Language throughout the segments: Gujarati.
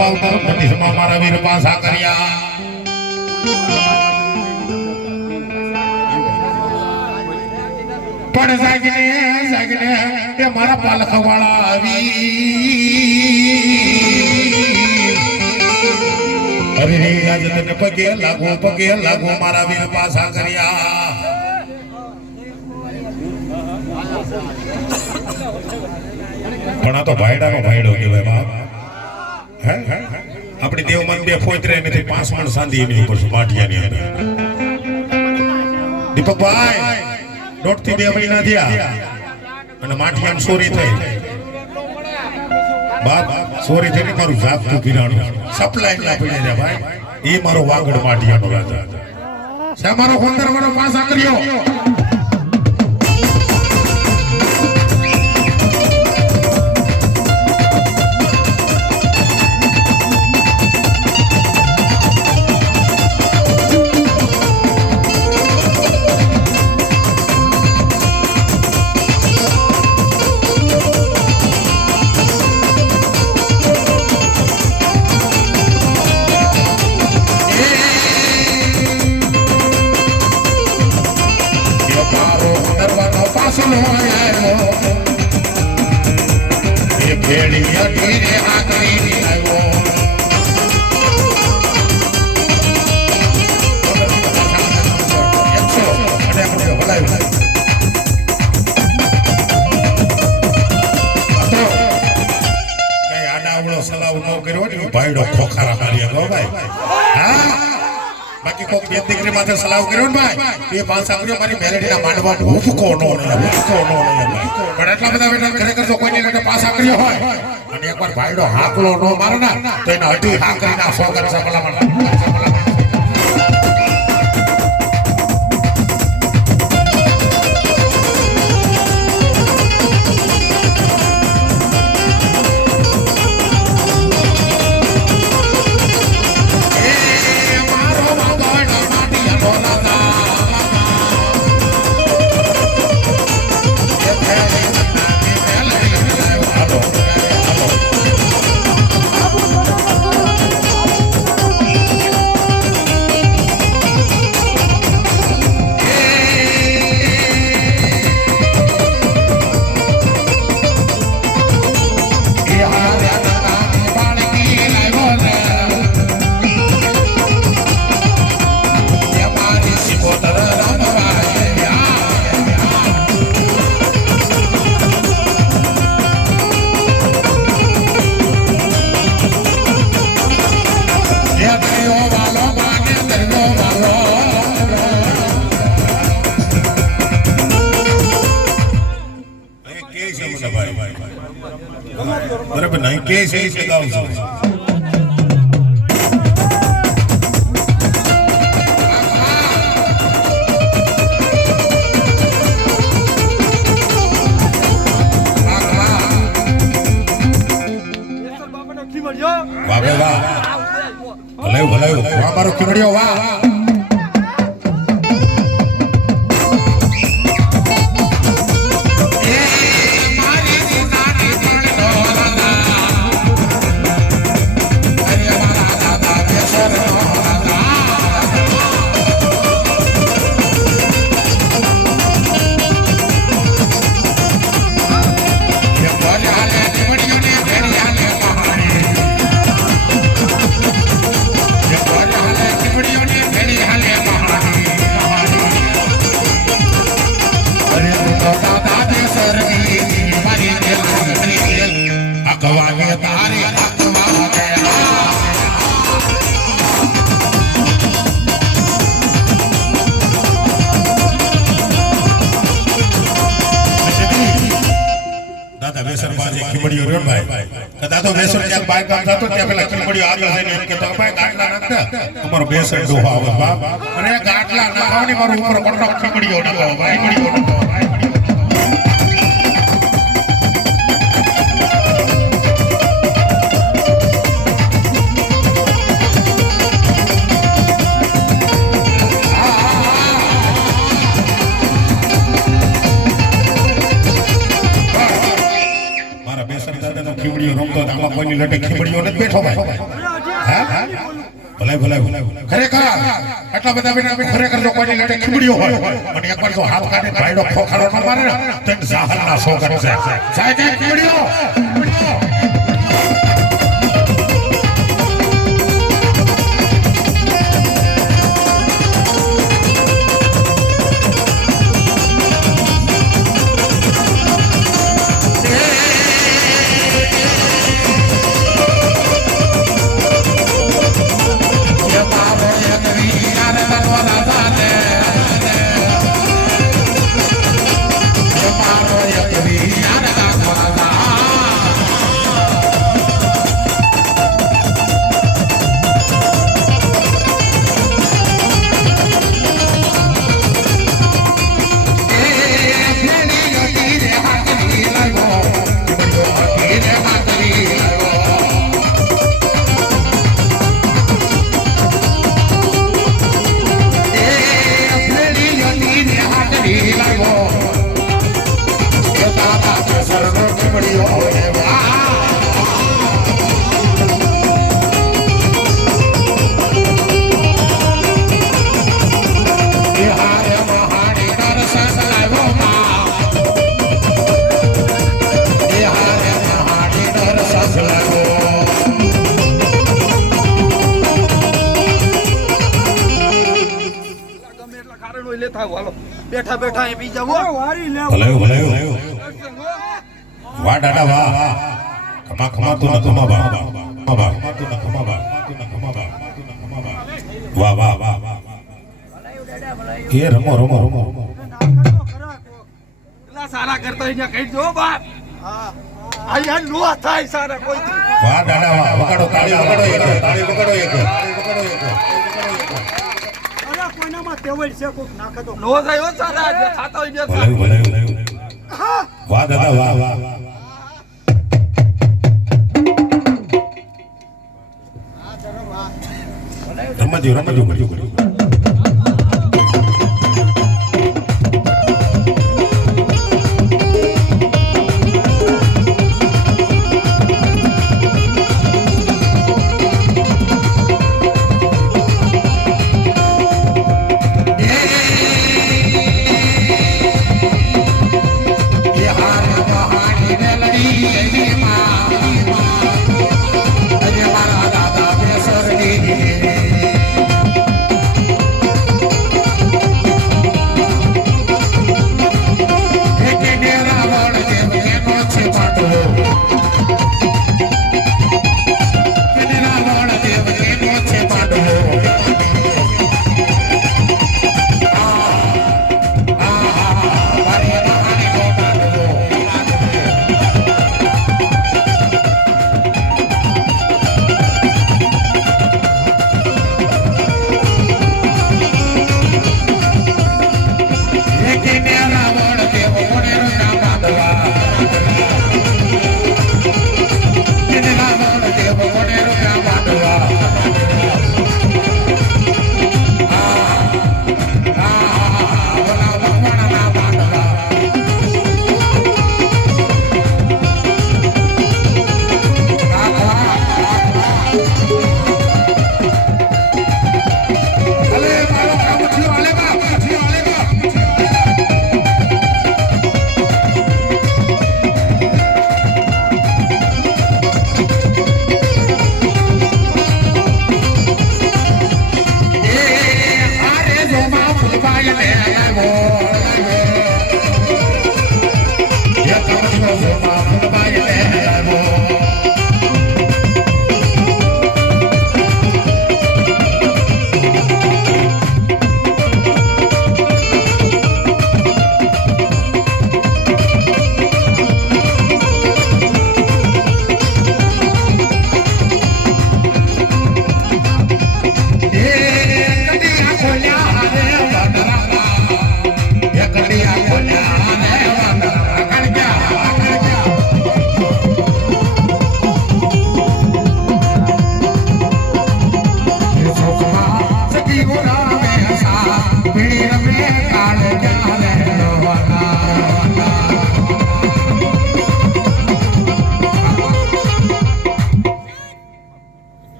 માવતર મનીષમાં મારા વીર પાસા કર્યા પણ જાગને એ મારા પાલખ વાળા આવી અરે રે આજ તને પગે લાગો મારા વીર પાસા કર્યા પણ આ તો ભાઈડાનો ભાઈડો કહેવાય બાપ હે આપણી દેવમન બે ફોતરે નથી 5 મણ સાંધી એની ઉપર માઠિયાની અંદર દીપકભાઈ 1.5 થી 2 મહિના થયા અને માઠિયાની ચોરી થઈ બાપ ચોરી થઈને મારું જાગતું પીરાણું સપ્લાય ના પડી જાય ભાઈ એ મારો વાગડ માઠિયાનો રાજા છે મારો 15 વર્ષ પાસા કર્યો ભાઈડો ખોખારા માર્યા ભાઈ હા બાકી કોક બે દીકરી માથે સલાહ કર્યો ને ભાઈ એ પાછા કર્યો મારી મેલેડીના માંડવા ભૂફકો નો પણ એટલા બધા બેટા ખરેખર તો કોઈને બેટા પાછા કર્યો હોય અને એકવાર ભાઈડો હાકલો નો મારે ના તો એના હટી હા કરીને 100 કરશે ભલામણ બરાબર નહીં કે છે એ ગાઉં છું બાપે વાહ ભલે વાહ મારો ખીમડિયો વાહ ખીમડીઓ રે ભાઈ કદા તો બેસર ત્યાં બાય કામ થતો ત્યાં પેલા ખીમડીઓ આગળ જઈને એમ કહેતો ભાઈ ગાટલા નાખતા અમારો બેસર ડોહો આવે બાપ અને ગાટલા નાખવાની મારો ઉપર પડતો ખીમડીઓ ડોહો ભાઈ ખીમડીઓ ડોહો ભાઈ ખીવડીઓ રમતો તો આમાં કોઈની લટે ખીવડીઓ નથી બેઠો ભાઈ હા ભલે ભલે ભલે ખરેખર આટલા બધા બેટા ખરેખર જો કોઈની લટે ખીવડીઓ હોય અને એકવાર જો હાથ કાઢે ભાઈડો ખોખારો ન મારે ને તો જાહરના સોગન છે જાય કે ખીવડીઓ બેઠા બેઠા એ બીજા વારી લે ભલે ભલે વાહ દાદા વાહ ખમા ખમા તું ન ખમા બા બા તું ન ખમા બા વાહ વાહ વાહ એ રમો રમો રમો એટલા સારા કરતા અહીંયા કહી દો બાપ હા અહીંયા નો થાય સારા કોઈ વાહ દાદા વાહ વગાડો તાળી વગાડો એક તાળી વગાડો એક વગાડો એક કોઈનામાં તેવડ છે કોક નાખે તો નો થાય હો સારા જે ખાતા હોય ભલે ભલે વાહ દાદા વાહ વાહ રમજો રમજો કરજો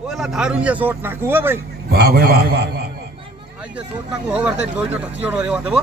ઓલા ધારુંજે શોટ નાખું હો ભાઈ વાહ ભાઈ વાહ આજે શોટ નાખું હવાર થઈને લોહીનો ઢસિયોનો રહેવા દેવો